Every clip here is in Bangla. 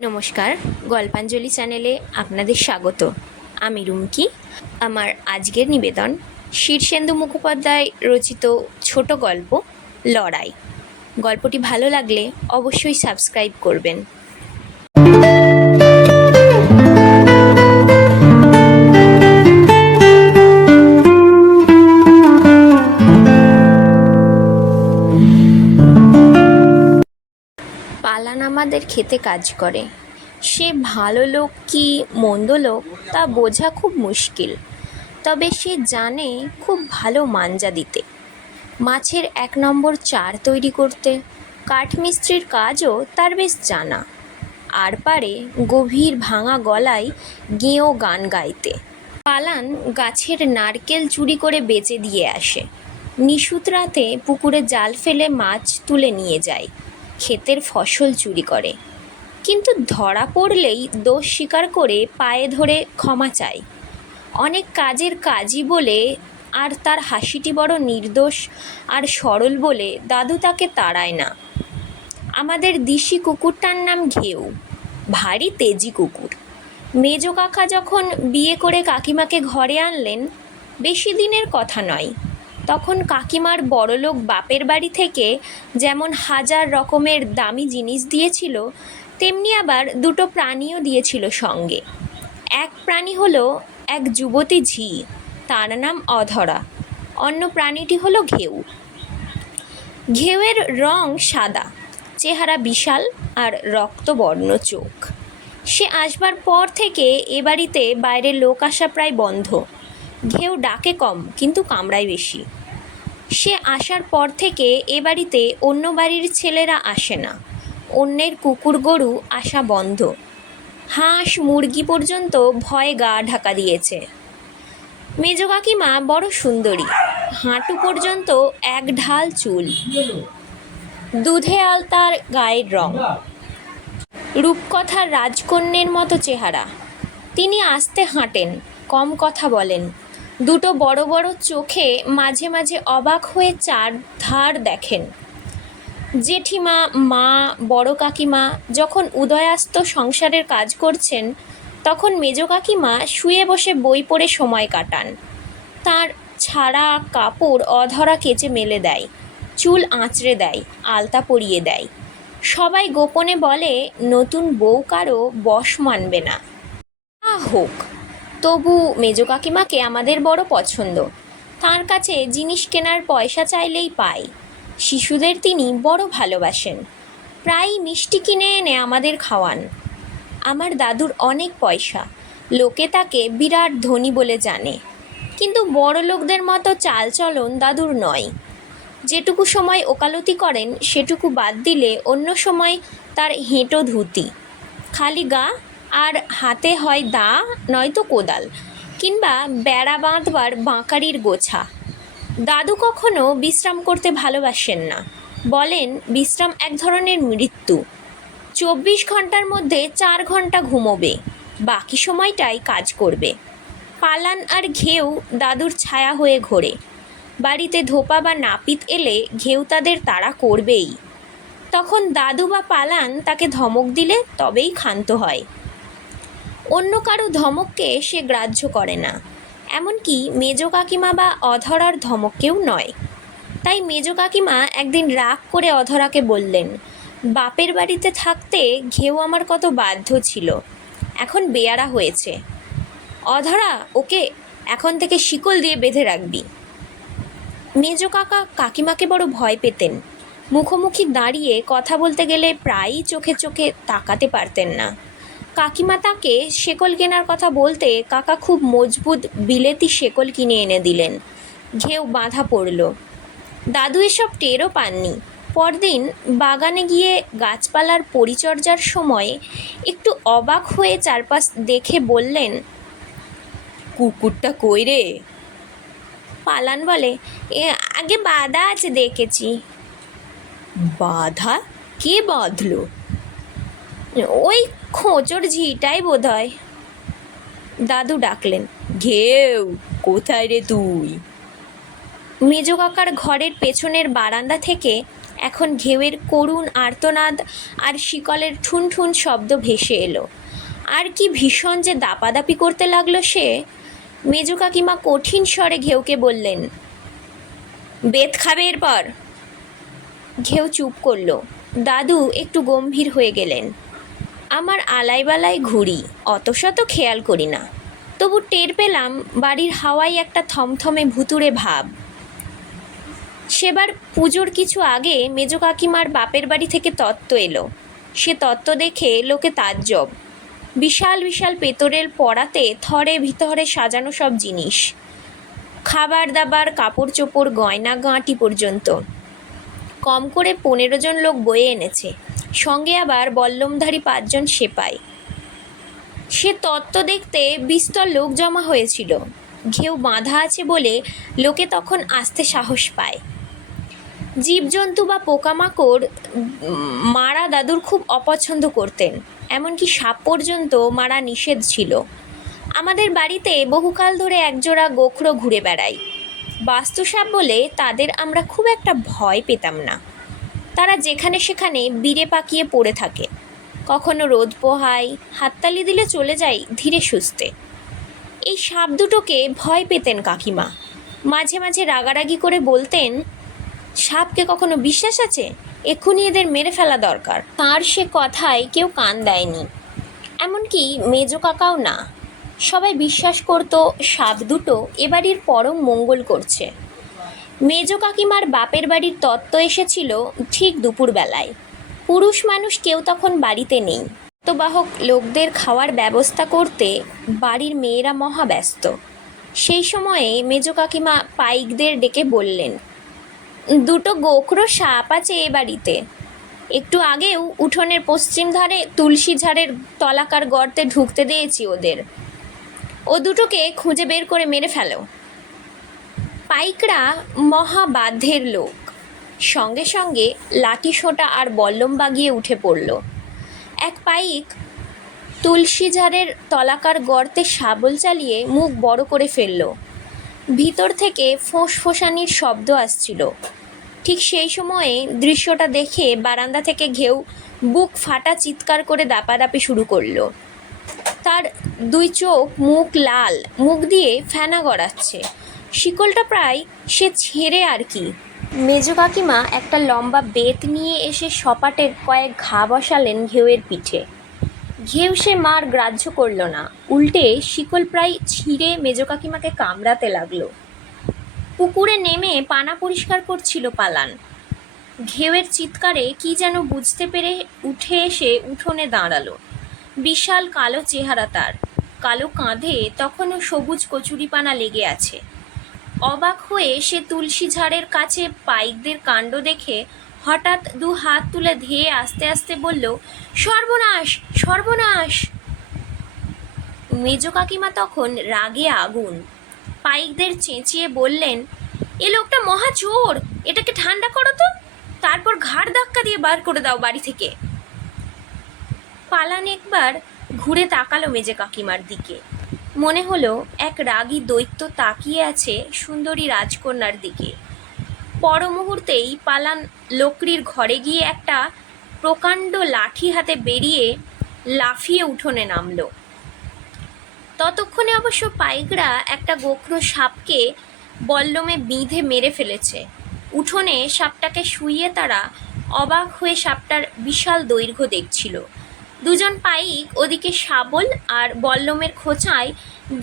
নমস্কার, গল্পাঞ্জলি চ্যানেলে আপনাদের স্বাগত। আমি রুমকি। আমার আজকের নিবেদন, শীর্ষেন্দু মুখোপাধ্যায় রচিত ছোট গল্প, লড়াই। গল্পটি ভালো লাগলে অবশ্যই সাবস্ক্রাইব করবেন। আমাদের খেতে কাজ করে। সে ভালো লোক কি মন্দ লোক তা বোঝা খুব মুশকিল। তবে সে জানে খুব ভালো মাঞ্জা দিতে। মাছের এক নম্বর চার তৈরি করতে। কাঠমিস্ত্রির কাজও তার বেশ জানা। আর পারে গভীর ভাঙা গলায় গেঁয়ো গান গাইতে। পালান গাছের নারকেল চুরি করে বেচে দিয়ে আসে। নিশুত রাতে পুকুরে জাল ফেলে মাছ তুলে নিয়ে যায়। ক্ষেতের ফসল চুরি করে। কিন্তু ধরা পড়লেই দোষ স্বীকার করে পায়ে ধরে ক্ষমা চায়। অনেক কাজের কাজই বলে আর তার হাসিটি বড় নির্দোষ আর সরল বলে দাদু তাকে তাড়ায় না। আমাদের দিশি কুকুরটার নাম ঘেউ, ভারী তেজি কুকুর। মেজ কাকা যখন বিয়ে করে কাকিমাকে ঘরে আনলেন, বেশি দিনের কথা নয়। তখন কাকিমার বড়লোক বাপের বাড়ি থেকে যেমন হাজার রকমের দামি জিনিস দিয়েছিল, তেমনি আবার দুটো প্রাণীও দিয়েছিল সঙ্গে। এক প্রাণী হলো এক যুবতী ঝি, তার নাম অধরা। অন্য প্রাণীটি হলো ঘেউ। ঘেউয়ের রং সাদা, চেহারা বিশাল আর রক্তবর্ণ চোখ। সে আসবার পর থেকে এ বাড়িতে বাইরের লোক আসা প্রায় বন্ধ। ঘেউ ডাকে কম, কিন্তু কামড়ায় বেশি। সে আসার পর থেকে এ বাড়িতে অন্য বাড়ির ছেলেরা আসে না। অন্যের কুকুর গরু আসা বন্ধ। হাঁস, মুরগি পর্যন্ত ভয়ে গা ঢাকা দিয়েছে। মেজ কাকিমা বড় সুন্দরী। হাঁটু পর্যন্ত এক ঢাল চুল। দুধে আলতার গায়ের রং। রূপকথার রাজকন্যের মতো চেহারা। তিনি আস্তে হাঁটেন, কম কথা বলেন। দুটো বড় বড় চোখে মাঝে মাঝে অবাক হয়ে চার ধার দেখেন। জেঠিমা, মা, বড় কাকিমা যখন উদয়াস্ত সংসারের কাজ করছেন, তখন মেজ কাকিমা শুয়ে বসে বই পড়ে সময় কাটান। তার ছাড়া কাপড় অধরা কেচে মেলে দেয়, চুল আঁচড়ে দেয়, আলতা পরিয়ে দেয়। সবাই গোপনে বলে, নতুন বউ কারও বশ মানবে না। হোক তবু মেজ কাকিমাকে আমাদের বড় পছন্দ। তার কাছে জিনিস কেনার পয়সা চাইলেই পায় শিশুদের তিনি বড় ভালোবাসেন। প্রায় মিষ্টি কিনে এনে আমাদের খাওয়ান। আমার দাদুর অনেক পয়সা। লোকে তাকে বিরাট ধনী বলে জানে। কিন্তু বড় লোকদের মতো চালচলন দাদুর নয়। যেটুকু সময় ওকালতি করেন, সেটুকু বাদ দিলে অন্য সময় তার হেঁটো ধুতি। খালি গা আর হাতে হয় দা, নয়তো কোদাল, কিংবা বেড়া বাঁধবার বাঁকারির গোছা। দাদু কখনো বিশ্রাম করতে ভালোবাসেন না। বলেন, বিশ্রাম এক ধরনের মৃত্যু। চব্বিশ ঘণ্টার মধ্যে চার ঘণ্টা ঘুমোবে, বাকি সময়টাই কাজ করবে। পালান আর ঘেউ দাদুর ছায়া হয়ে ঘোরে। বাড়িতে ধোপা বা নাপিত এলে ঘেউ তাদের তাড়া করবেই। তখন দাদু বা পালান তাকে ধমক দিলে তবেই ক্ষান্ত হয়। অন্য কারও ধমককে সে গ্রাহ্য করে না। এমনকি মেজ কাকিমা বা অধরার ধমককেও নয়। তাই মেজ কাকিমা একদিন রাগ করে অধরাকে বললেন, বাপের বাড়িতে থাকতে ঘেউ আমার কত বাধ্য ছিল। এখন বেয়ারা হয়েছে। অধরা, ওকে এখন থেকে শিকল দিয়ে বেঁধে রাখবি মেজ কাকা কাকিমাকে বড় ভয় পেতেন। মুখোমুখি দাঁড়িয়ে কথা বলতে গেলে প্রায়ই চোখে চোখে তাকাতে পারতেন না। কাকিমা তাকে শেকল কেনার কথা বলতে কাকা খুব মজবুত বিলেতি শেকল কিনে এনে দিলেন। ঘেউ বাঁধা পড়ল। দাদু এসব টেরও পাননি। পরদিন বাগানে গিয়ে গাছপালার পরিচর্যার সময় একটু অবাক হয়ে চারপাশ দেখে বললেন কুকুরটা কই রে? পালান বলে এ আগে বাধা আছে দেখেছি। বাধা? কে বাঁধলো? ওই খোঁচর ঝিটাই বোধ হয় দাদু ডাকলেন ঘেউ কোথায় রে তুই? মেজ কাকার ঘরের পেছনের বারান্দা থেকে এখন ঘেউয়ের করুণ আর্তনাদ আর শিকলের ঠুন ঠুন শব্দ ভেসে এলো। আর কি ভীষণ যে দাপাদাপি করতে লাগল সে মেজো কাকিমা কঠিন স্বরে ঘেউকে বললেন বেত খাবে এরপর? ঘেউ চুপ করল। দাদু একটু গম্ভীর হয়ে গেলেন। আমার আলাই আলাইবালাই ঘুরি অত শত খেয়াল করি না। তবু টের পেলাম বাড়ির হাওয়ায় একটা থমথমে ভুতুড়ে ভাব। সেবার পুজোর কিছু আগে মেজ কাকিমার বাপের বাড়ি থেকে তত্ত্ব এলো। সে তত্ত্ব দেখে লোকে তাজ্জব। বিশাল বিশাল পেতরের পড়াতে থরে ভিতরে সাজানো সব জিনিস। খাবার দাবার কাপড় চোপড় গয়না গাঁটি পর্যন্ত। কম করে পনেরো জন লোক বয়ে এনেছে। সঙ্গে আবার বল্লমধারী পাঁচজন সেপাই। সে তত্ত্ব দেখতে বিস্তর লোক জমা হয়েছিল। ঘেউ বাঁধা আছে বলে লোকে তখন আসতে সাহস পায়। জীবজন্তু বা পোকামাকড় মারা দাদুর খুব অপছন্দ করতেন, এমনকি সাপ পর্যন্ত মারা নিষেধ ছিল। আমাদের বাড়িতে বহুকাল ধরে একজোড়া গোখরো ঘুরে বেড়ায়। বাস্তুসাপ বলে তাদের আমরা খুব একটা ভয় পেতাম না। তারা যেখানে সেখানে বিড়ে পাকিয়ে পড়ে থাকে। কখনো রোদ পোহায় হাততালি দিলে চলে যায় ধীরে সুস্থে। এই সাপ দুটোকে ভয় পেতেন কাকিমা। মাঝে মাঝে রাগারাগি করে বলতেন, সাপকে কখনো বিশ্বাস আছে? এক্ষুনি এদের মেরে ফেলা দরকার। তার সে কথায় কেউ কান দেয়নি। এমনকি মেজো কাকাও না। সবাই বিশ্বাস করত সাপ দুটো এবাড়ির পরম মঙ্গল করছে। মেজ কাকিমার বাপের বাড়ির তত্ত্ব এসেছিল ঠিক দুপুরবেলায়। পুরুষ মানুষ কেউ তখন বাড়িতে নেই। বাহক লোকদের খাওয়ার ব্যবস্থা করতে বাড়ির মেয়েরা মহা ব্যস্ত সেই সময়ে মেজ কাকিমা পাইকদের ডেকে বললেন, দুটো গোখরো সাপ আছে এ বাড়িতে। একটু আগেও উঠোনের পশ্চিম ধারে তুলসী ঝাড়ের তলাকার গর্তে ঢুকতে দিয়েছি ওদের। ও দুটোকে খুঁজে বের করে মেরে ফেলো। পাইকরা মহাবাধ্যের লোক। সঙ্গে সঙ্গে লাঠি সোঁটা আর বল্লম বাগিয়ে উঠে পড়ল। এক পাইক তুলসী ঝাড়ের তলাকার গর্তে শাবল চালিয়ে মুখ বড় করে ফেলল। ভিতর থেকে ফোঁস ফোঁসানির শব্দ আসছিল। ঠিক সেই সময়ে দৃশ্যটা দেখে বারান্দা থেকে ঘেউ বুক ফাটা চিৎকার করে দাপাদাপি শুরু করল। তার দুই চোখ মুখ লাল, মুখ দিয়ে ফেনা গড়াচ্ছে। শিকলটা প্রায় সে ছেড়ে আর কি। মেজো কাকিমা একটা লম্বা বেত নিয়ে এসে সপাটে কয়েক ঘা বসালেন ঘেউয়ের পিঠে। ঘেউ সে মার গ্রাহ্য করল না। উল্টে শিকল প্রায় ছিঁড়ে মেজো কাকিমাকে কামড়াতে লাগল। পুকুরে নেমে পানা পরিষ্কার করছিল পালান। ঘেউয়ের চিৎকারে কি যেন বুঝতে পেরে উঠে এসে উঠোনে দাঁড়াল। বিশাল কালো চেহারা তার। কালো কাঁধে তখনও সবুজ কচুরিপানা লেগে আছে। অবাক হয়ে সে তুলসী ঝাড়ের কাছে পাইকদের কাণ্ড দেখে হঠাৎ দু হাত তুলে ধেয়ে আস্তে আস্তে বলল, সর্বনাশ সর্বনাশ! মেজো কাকিমা তখন রাগে আগুন। পাইকদের চেঁচিয়ে বললেন, এ লোকটা মহা চোর! এটাকে ঠান্ডা করো তো। তারপর ঘাড় ধাক্কা দিয়ে বার করে দাও বাড়ি থেকে। পালান একবার ঘুরে তাকালো মেজে কাকিমার দিকে। মনে হলো এক রাগী দৈত্য তাকিয়ে আছে সুন্দরী রাজকন্যার দিকে। পর মুহূর্তেই পালান লোকরির ঘরে গিয়ে একটা প্রকাণ্ড লাঠি হাতে বেরিয়ে লাফিয়ে উঠোনে নামলো। ততক্ষণে অবশ্য পাইকরা একটা গোখরো সাপকে বল্লমে বিঁধে মেরে ফেলেছে। উঠোনে সাপটাকে শুইয়ে তারা অবাক হয়ে সাপটার বিশাল দৈর্ঘ্য দেখছিল। দুজন পাইক ওদিকে শাবল আর বল্লমের খোঁচায়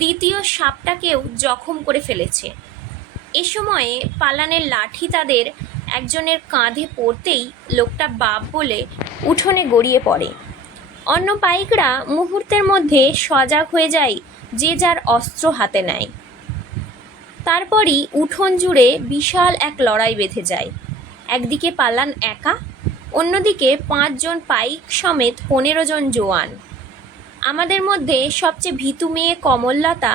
দ্বিতীয় সাপটাকেও জখম করে ফেলেছে। এ সময়ে পালানের লাঠি তাদের একজনের কাঁধে পড়তেই লোকটা বাপ বলে উঠোনে গড়িয়ে পড়ে। অন্য পাইকরা মুহূর্তের মধ্যে সজাগ হয়ে যায় যে যার অস্ত্র হাতে নেয়। তারপরই উঠোন জুড়ে বিশাল এক লড়াই বেঁধে যায়। একদিকে পালান একা অন্যদিকে পাঁচজন পাইক সমেত পনেরো জন জোয়ান। আমাদের মধ্যে সবচেয়ে ভীতু মেয়ে কমললতা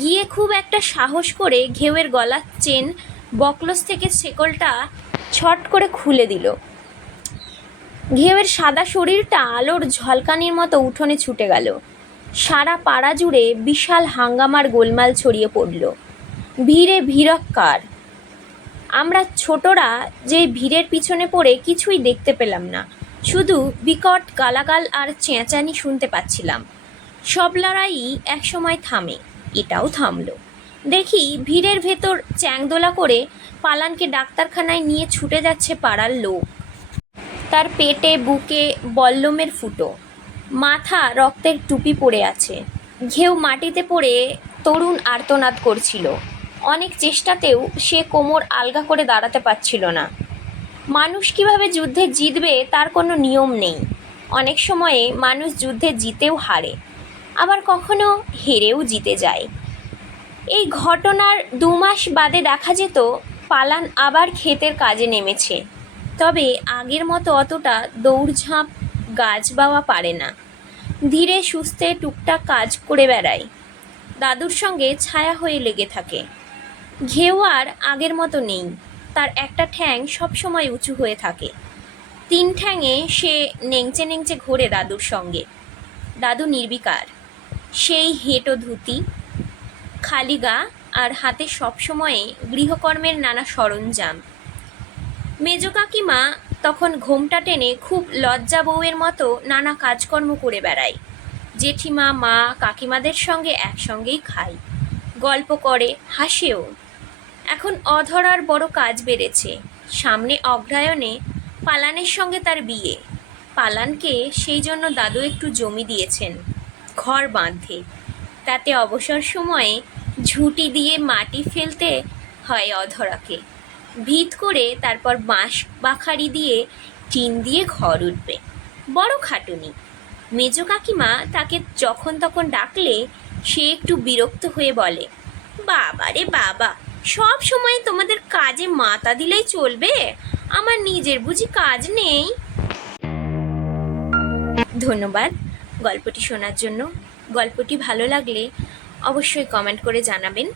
গিয়ে খুব একটা সাহস করে ঘেউয়ের গলার চেন বকলস থেকে শেকলটা ছট করে খুলে দিল। ঘেউয়ের সাদা শরীরটা আলোর ঝলকানির মতো উঠোনে ছুটে গেল। সারা পাড়া জুড়ে বিশাল হাঙ্গামার গোলমাল ছড়িয়ে পড়ল। ভিড়ে ভিড়ক্কার। আমরা ছোটরা যে ভিড়ের পিছনে পড়ে কিছুই দেখতে পেলাম না। শুধু বিকট গালাগাল আর চেঁচানি শুনতে পাচ্ছিলাম। সব লড়াইই একসময় থামে, এটাও থামলো। দেখি ভিড়ের ভেতর চ্যাংদোলা করে পালানকে ডাক্তারখানায় নিয়ে ছুটে যাচ্ছে পাড়ার লোক। তার পেটে, বুকে বল্লমের ফুটো। মাথা রক্তের টুপি পড়ে আছে। ঘেউ মাটিতে পড়ে তরুণ আর্তনাদ করছিল। অনেক চেষ্টাতেও সে কোমর আলগা করে দাঁড়াতে পারছিল না। মানুষ কীভাবে যুদ্ধে জিতবে তার কোনো নিয়ম নেই। অনেক সময়ে মানুষ যুদ্ধে জিতেও হারে, আবার কখনো হেরেও জিতে যায়। এই ঘটনার দু মাস বাদে দেখা যেত, পালান আবার ক্ষেতের কাজে নেমেছে। তবে আগের মতো অতটা দৌড়ঝাঁপ গাছ বাওয়া পারে না। ধীরে সুস্থে টুকটাক কাজ করে বেড়ায়। দাদুর সঙ্গে ছায়া হয়ে লেগে থাকে। ঘেউ আর আগের মতো নেই। তার একটা ঠ্যাং সবসময় উঁচু হয়ে থাকে। তিন ঠ্যাঙে সে নেংচে নেংচে ঘোরে দাদুর সঙ্গে। দাদু নির্বিকার। সেই হেঁটো ধুতি, খালি গা আর হাতে সবসময়ে গৃহকর্মের নানা সরঞ্জাম। মেজ কাকিমা তখন ঘোমটা টেনে খুব লজ্জা বউয়ের মতো নানা কাজকর্ম করে বেড়ায়। জেঠিমা, মা, কাকিমাদের সঙ্গে একসঙ্গেই খায়। গল্প করে, হাসেও। এখন অধরার বড় কাজ বেড়েছে। সামনে অগ্রায়ণে পালানের সঙ্গে তার বিয়ে। পালানকে সেই জন্য দাদু একটু জমি দিয়েছেন, ঘর বাঁধে। তাতে অবসর সময়ে ঝুঁটি দিয়ে মাটি ফেলতে হয় অধরাকে। ভিত করে তারপর বাঁশ বাখারি দিয়ে টিন দিয়ে ঘর উঠবে। বড় খাটুনি। মেজ কাকিমা তাকে যখন তখন ডাকলে সে একটু বিরক্ত হয়ে বলে, বাবা রে বাবা সব সময় তোমাদের কাজে মাতা দিলেই চলবে? আমার নিজের বুঝি কাজ নেই। ধন্যবাদ গল্পটি শোনার জন্য। গল্পটি ভালো লাগলে অবশ্যই কমেন্ট করে জানাবেন।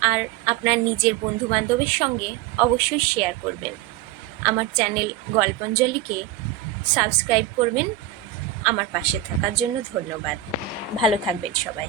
আর আপনার নিজের বন্ধু বান্ধবের সঙ্গে অবশ্যই শেয়ার করবেন। আমার চ্যানেল গল্পাঞ্জলিকে সাবস্ক্রাইব করবেন। আমার পাশে থাকার জন্য ধন্যবাদ। ভালো থাকবেন সবাই।